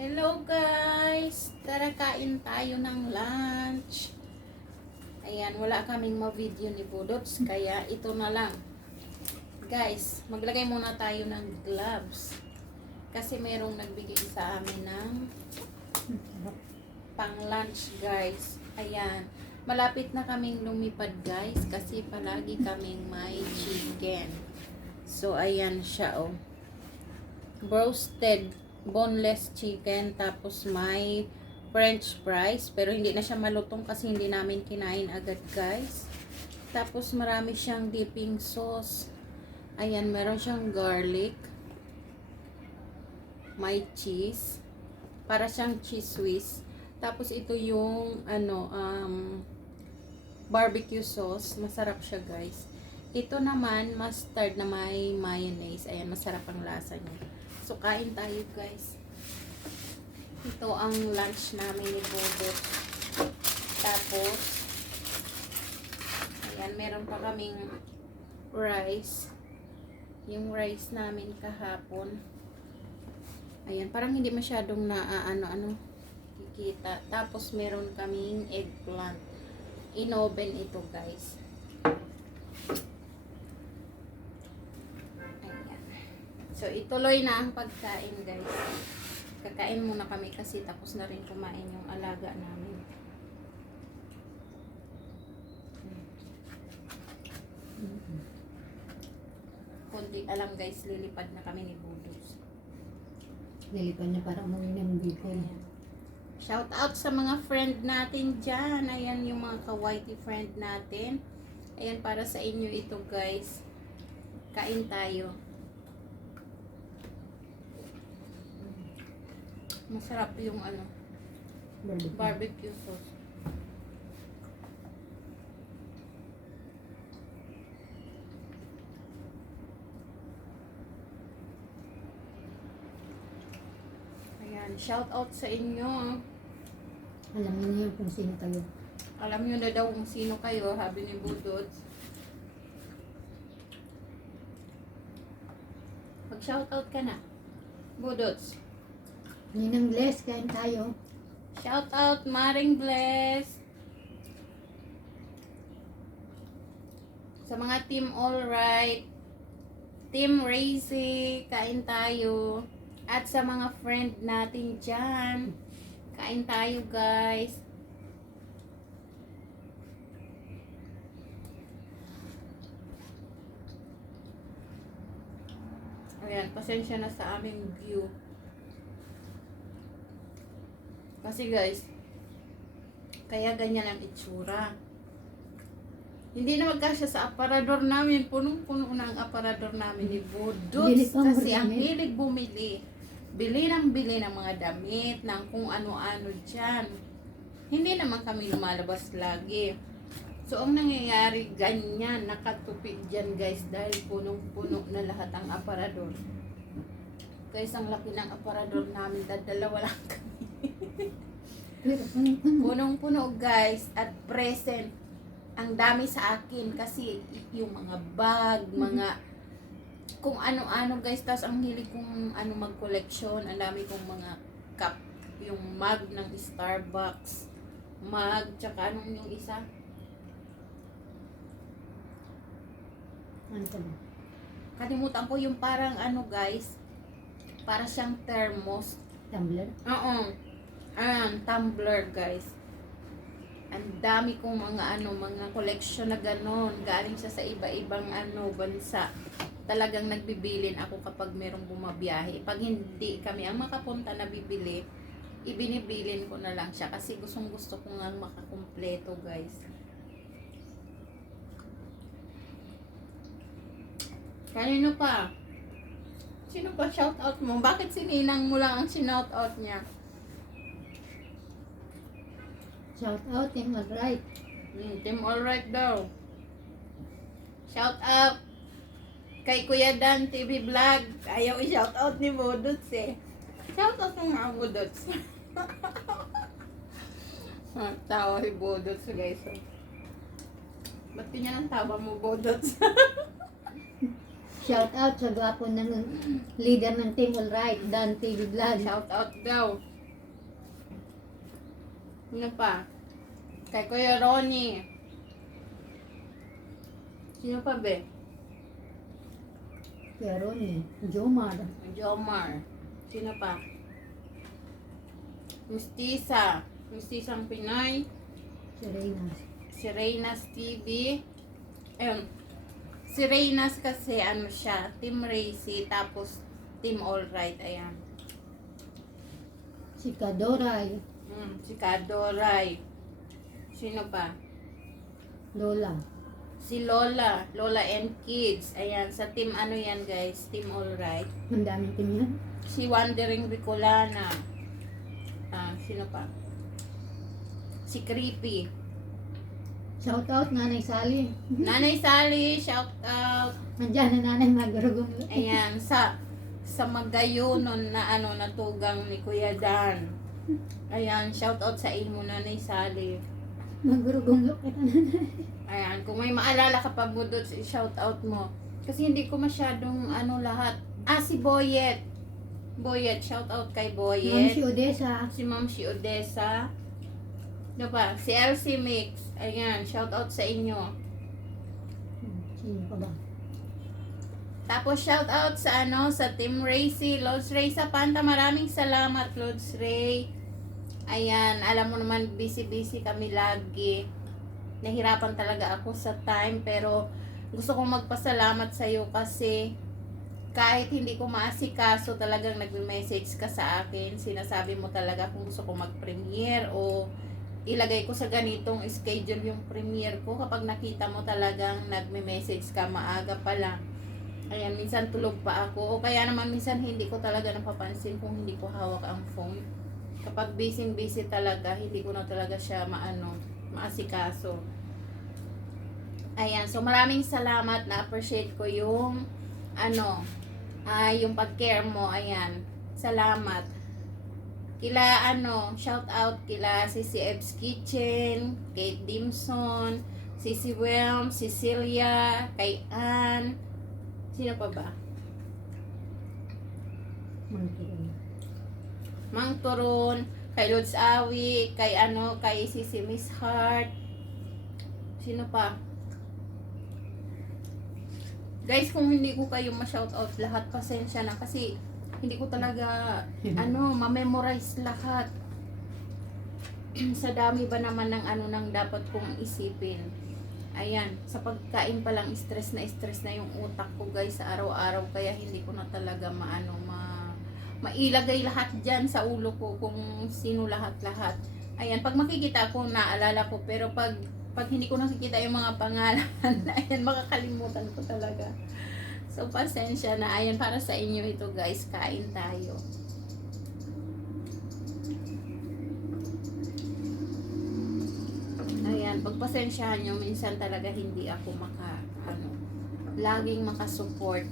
Hello guys! Tara kain tayo ng lunch. Ayan, wala kaming ma-video ni Budots, kaya ito na lang. Guys, maglagay muna tayo ng gloves. Kasi merong nagbigay sa amin ng pang lunch guys. Ayan, malapit na kaming lumipad guys kasi palagi kaming may chicken. So, ayan siya oh. Roasted boneless chicken, tapos may french fries, pero hindi na siya malutong kasi hindi namin kinain agad guys. Tapos marami siyang dipping sauce. Ayan, meron siyang garlic, may cheese, para siyang cheese whiz. Tapos ito yung barbecue sauce, masarap siya guys. Ito naman mustard na may mayonnaise. Ayan, masarap ang lasa niya. So, kain tayo guys. Ito ang lunch namin ni Bodot. Tapos, ayan, meron pa kaming rice. Yung rice namin kahapon. Ayan, parang hindi masyadong kikita. Tapos, meron kaming eggplant. In-oven ito guys. So, ituloy na ang pagkain, guys. Kakain muna kami kasi tapos na rin kumain yung alaga namin. Kundi alam, guys, lilipad na kami ni Budos. Lilipad niya para umuwi ng bacon. Shout out sa mga friend natin dyan. Ayan yung mga ka-whitey friend natin. Ayan, para sa inyo ito, guys. Kain tayo. Masarap yung barbecue sauce. Ayan, shout out sa inyo. Alam niyo kung sino kayo. Alam niyo na daw kung sino kayo, sabi ni Budot. Mag-shout out ka na, Budots. Ninang Bless, kain tayo. Shout out, Maring Bless. Sa mga team Alright, Team Razy, kain tayo. At sa mga friend natin dyan, kain tayo guys. Ayan, pasensya na sa aming view. Kasi guys, kaya ganyan ang itsura. Hindi na magkasya sa aparador namin. Punong-puno na ang aparador namin ni Budots. Kasi ang hilig bumili. Bili ng mga damit, ng kung ano-ano dyan. Hindi naman kami lumalabas lagi. So, ang nangyayari, ganyan, nakatupi dyan guys. Dahil punong-puno na lahat ang aparador. Guys, ang laki ng aparador namin. Dalawa lang kami. Punong-puno guys, at present ang dami sa akin kasi yung mga bag, mga kung ano-ano guys. Tapos ang hilig kong mag-collection, ang dami kong mga cup, yung mug ng Starbucks mug, tsaka anong yung isa, kalimutan ko, yung parang guys, para siyang thermos. Tumbler? Oo. Tumbler guys. Ang dami kong mga collection na ganon. Galing siya sa iba-ibang bansa. Talagang nagbibilin ako kapag merong bumabiyahe. Pag hindi kami ang makapunta na bibili, ibinibilin ko na lang siya kasi gusto ko nga makakumpleto guys. Kanino pa? Sino pa shout out mo? Bakit si Ninang mo lang ang shout out niya? Shout out, Team Alright. Team Alright daw. Shout out kay Kuya Dan TV Vlog. Ayaw i-shout out ni Budots eh. Shout out mo nga Budots. Tawa si Budots guys. Ba't ganyan ang tawa mo Budots? Shout out sa gwapo ng leader ng Team Alright, Dan TV Vlog. Shout out daw. Ano pa? Kay Kuya Ronnie. Sino pa be? Pero ni Jomar. Jomar. Sino pa? Mistisa. Mistisang Pinoy. Si Reynas. Si Reynas TV. Ayun. Si Reynas kasi ano siya, Team Racy, tapos Team Alright, ayan. Si Kadoray. Si Kadoray. Sino pa? Lola. Si Lola, Lola and Kids. Ayan, sa team ano yan guys, Team Alright. Ang daming pinyan. Si Wandering Bicolana. Sino pa? Si Creepy. Shout out Nanay Sally. Nanay Sally, shout out. Nandiyan na Nanay Magurugong. Ayan, sa Magayunon na ano, natugang ni Kuya Dan. Ayan, shout out sa imo Nanay Sally. Magurugong kita Nanay. Ayan, kung may maalala ka pa budot, shout out mo. Kasi hindi ko masyadong ano lahat. Si Boyet. Boyet, shout out kay Ma'am Boyet. si Odessa. Si Ma'am si Odessa. Ano pa? Si Elsie Mix. Ayan, shout out sa inyo. Sino pa ba? Tapos shout out sa ano, sa Team Racy, Lods Ray sa Panta. Maraming salamat, Lods Ray. Ayan, alam mo naman busy-busy kami lagi. Nahirapan talaga ako sa time, pero gusto kong magpasalamat sa iyo kasi kahit hindi ko maasikaso, talagang nagme-message ka sa akin. Sinasabi mo talaga kung gusto ko mag-premiere o ilagay ko sa ganitong schedule yung premiere ko. Kapag nakita mo talagang nagme-message ka maaga pa lang. Ayan, minsan tulog pa ako. O kaya naman minsan hindi ko talaga napapansin kung hindi ko hawak ang phone. Kapag busy talaga, hindi ko na talaga siya maasikaso. Ayan, so maraming salamat, na-appreciate ko yung yung pag-care mo. Ayan, salamat. Kila shout out kila Sisi Eb's Kitchen, Kate Dimson, Sisi Wilm, Cecilia, kay Ann. Sino pa ba? Mang Turon, kay Lods Awi, kay Sisi Miss Heart. Sino pa? Guys, kung hindi ko kayo ma-shoutout lahat, pasensya na kasi hindi ko talaga ma-memorize lahat. Sa dami ba naman ng dapat kong isipin. Ayan, sa pagkain pa lang stress na yung utak ko guys sa araw-araw, kaya hindi ko na talaga mailagay lahat diyan sa ulo ko kung sino lahat. Ayan, pag makikita ko naalala ko, pero pag hindi ko nakikita yung mga pangalan, ayan, makakalimutan ko talaga. So, pasensya na. Ayan, para sa inyo ito guys. Kain tayo. Ayan, pagpasensyahan nyo, minsan talaga hindi ako laging makasupport.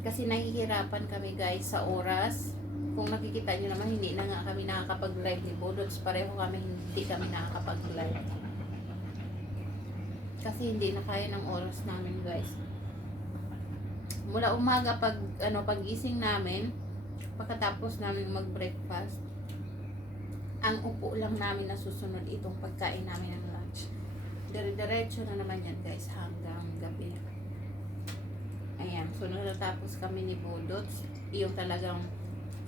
Kasi nahihirapan kami guys sa oras. Kung nakikita nyo naman, hindi na nga kami nakakapag-live ni Budots. Pareho kami, hindi kami nakakapag-live. Kasi hindi na kaya ng oras namin guys. Mula umaga pagising namin, pagkatapos namin mag-breakfast, ang upo lang namin na susunod itong pagkain namin ng lunch. Dire-diretso na naman yan guys hanggang gabi. Ayan, so natapos kami ni Budots, yung talagang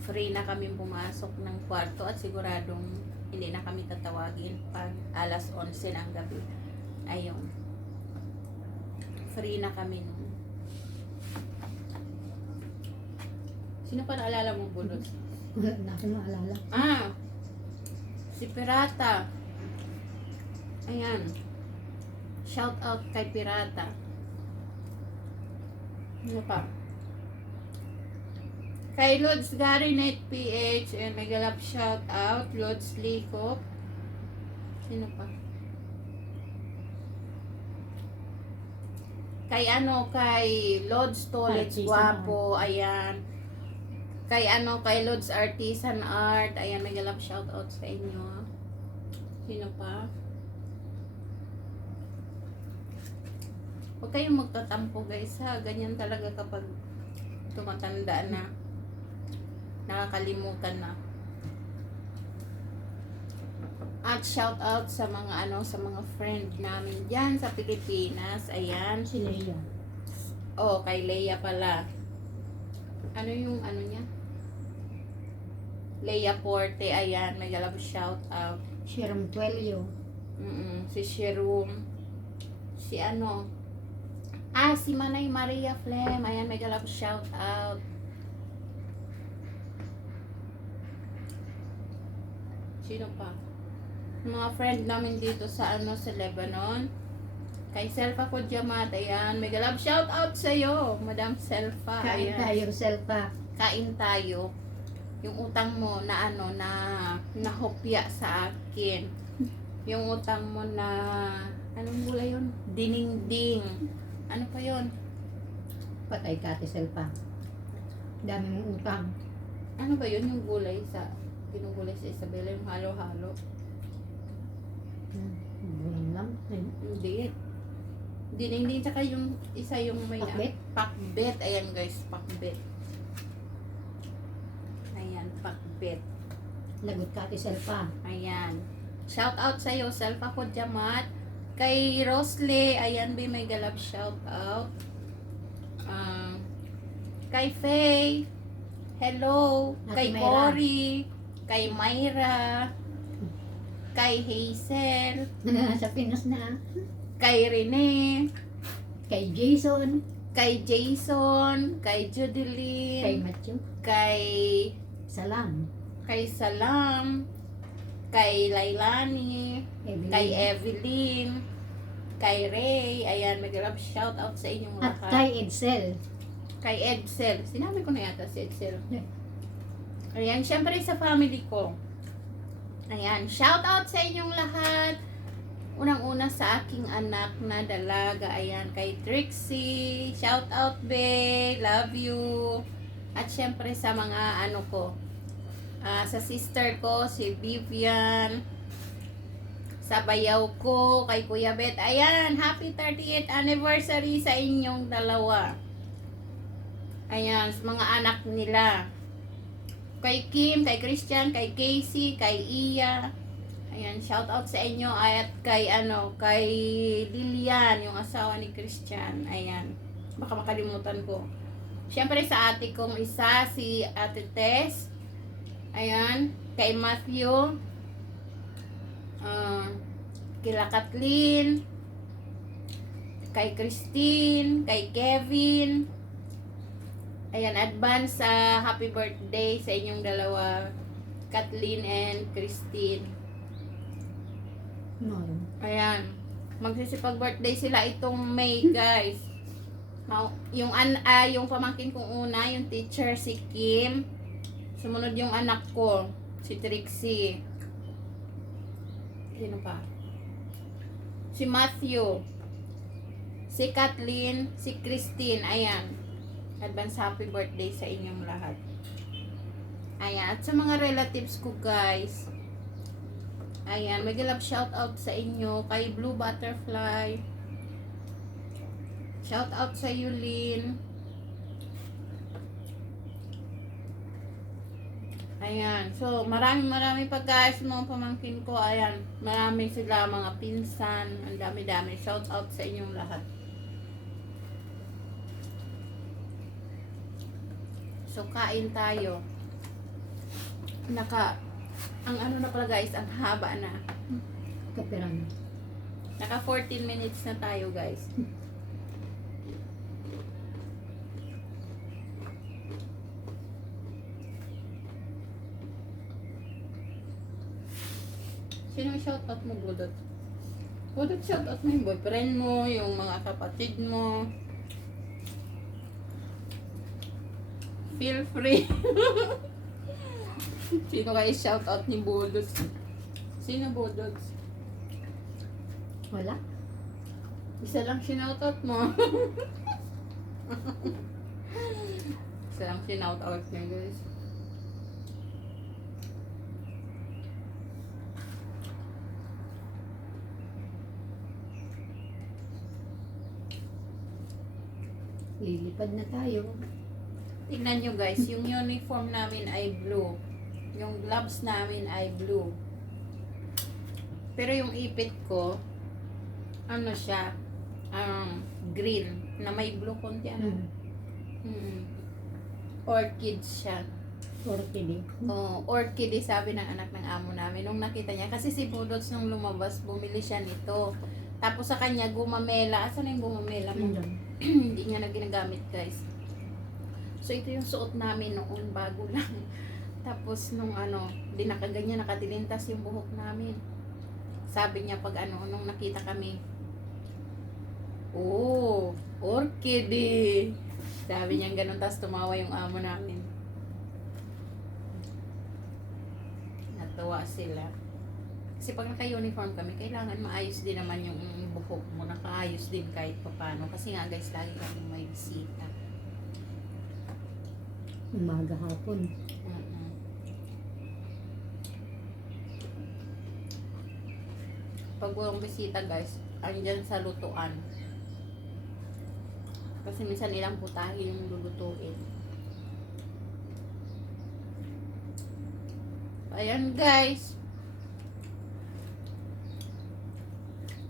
free na kami pumasok ng kwarto at siguradong hindi na kami tatawagin pag alas 11 ng gabi. Ayun. Free na kami nun. Sino pa naalala mo, Budots? Wala na akong maalala. Si Pirata. Ayan. Shout out kay Pirata. Ano pa? Kay Lods Gary Net PH. And mega love shout out. Lods Likop. Sino pa? Kay Lods Tolets Guapo. Ayan. Kay Lods Artisan Art. Ayan, mega love shout out sa inyo. Sino pa? Huwag kayong magtatampo guys ha. Ganyan talaga kapag tumatanda na. Nakakalimutan na. At shout out sa mga sa mga friend namin diyan sa Pilipinas. Ayan. Si Leia. Oh, kay Leia pala. Ano yung niya? Leia Porte, ayan, may galap shout out. Sharon Puello. Si Sherum. Si si Manay Maria Flem, ayan, may galap shout out. Sino pa? Mga friend namin dito sa sa Lebanon. Kay Selfa Kodjamat, ayan, may galap shout out sa iyo, Madam Selfa. Kain Ayan. tayo, Selpa. Kain tayo. Yung utang mo na na nahopya sa akin. Yung utang mo na anong gulay yun? Dininding. Ano pa yun? Patay ka, Ate Selpa. Dami mong utang. Ano ba yun yung gulay ginugulay sa Isabela, yung halo-halo? Bulan lang. Hindi. Dininding, tsaka yung isa yung may Pakbet? Pakbet. Ayan guys, pakbet. Ayan, pakbet. Lagot ka, Ate Selpa. Ayan. Shout out sa iyo, Selfa Kodjamat. Kay Rosle, ayan ba may galap shout out. Kay Faye, hello. Ate Kay Mayra. Cory, kay Myra, kay Hazel, Sa Pinas na. kay Rene, Kay Jason. kay Jason, kay Kay Judeline, Matthew. kay Salam. Salam, kay Lailani, Evelyn. kay Evelyn, kay Ray, ayan, mag-love shout out sa inyong At lahat. kay Edsel. Kay Edsel, sinabi ko na yata si Edsel. Yeah. Ayan, syempre sa family ko. Ayan, shout out sa inyong lahat. Unang-una sa aking anak na dalaga, ayan, kay Trixie, shout out be, love you. At syempre sa mga ko, sa sister ko, si Vivian, sa bayaw ko, kay Kuya Bet. Ayan, happy 30th anniversary sa inyong dalawa. Ayan, sa mga anak nila. Kay Kim, kay Christian, kay Casey, kay Iya. Ayan, shout out sa inyo. At kay kay Lilian, yung asawa ni Christian. Ayan, baka makalimutan ko. Siyempre sa ate kong isa, si Ate Tess. Ayan, kay Matthew, kila Kathleen, kay Christine, kay Kevin. Ayan, advance happy birthday sa inyong dalawa, Kathleen and Christine. No. Ayan, magsisipag birthday sila itong May, guys. Yung pamangkin kong una, yung teacher si Kim. Sumunod yung anak ko, si Trixie. Sino pa? Si Matthew. Si Kathleen, si Christine. Ayan. Advance happy birthday sa inyong lahat. Ayan. At sa mga relatives ko, guys. Ayan. May galap shout out sa inyo. Kay Blue Butterfly. Shout out sa Yulin. Ayan. So, marami pa guys mga pamangkin ko. Ayan. Marami sila mga pinsan. Ang dami-dami. Shout out sa inyong lahat. So, kain tayo. Ang na pala guys, ang haba na. Kapiran. Naka 14 minutes na tayo guys. Sino yung shoutout mo, Budot? Budot, shoutout mo yung boyfriend mo, yung mga kapatid mo. Feel free. Sino kayo shoutout ni Budot? Sino Budot? Wala. Isa lang sinoutout mo. Isa lang sinoutout niya, guys. Lilipad na tayo. Tignan nyo guys, yung uniform namin ay blue. Yung gloves namin ay blue. Pero yung ipit ko, ano siya, green, na may blue konti, ano. Orchid siya. Orchid eh. Oh, orchid sabi ng anak ng amo namin nung nakita niya. Kasi si Budots nung lumabas, bumili siya nito. Tapos sa kanya, gumamela. Asan na yung gumamela mo? Hindi niya na ginagamit, guys. So, ito yung suot namin noon, bago lang. Tapos, nung di nakaganyan, nakatilintas yung buhok namin. Sabi niya pag nung nakita kami, oh, orchid eh. Sabi niya ganun, tapos tumawa yung amo namin. Natuwa sila. Kasi pag naka-uniform kami, kailangan maayos din naman yung buhok mo. Nakaayos din kahit paano. Kasi nga guys, lagi kami may bisita. Umaga hapon. Pag walang bisita guys, andyan sa lutuan. Kasi minsan ilang putahe yung lulutuin. Ayan guys.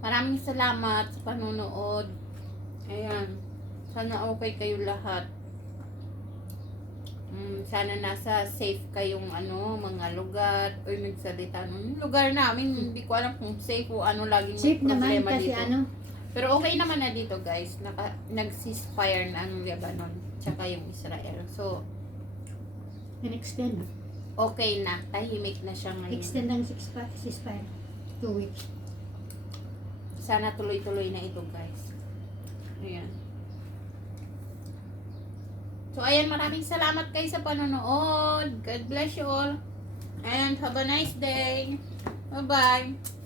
Maraming salamat sa panonood. Ayan. Sana okay kayo lahat. Sana nasa safe kayong mga lugar. O nagsalita nun. Yung lugar namin, hindi ko alam kung safe o laging may Safe naman problema kasi dito. Pero okay naman na dito guys. Nag-ceasefire na ang Lebanon. Tsaka yung Israel. So, In-extend. okay na. Tahimik na siya ngayon. Extend ng 6 2 weeks. Sana tuloy-tuloy na ito guys. Ayan. So ayan, maraming salamat kayo sa panonood. God bless you all. And have a nice day. Bye-bye.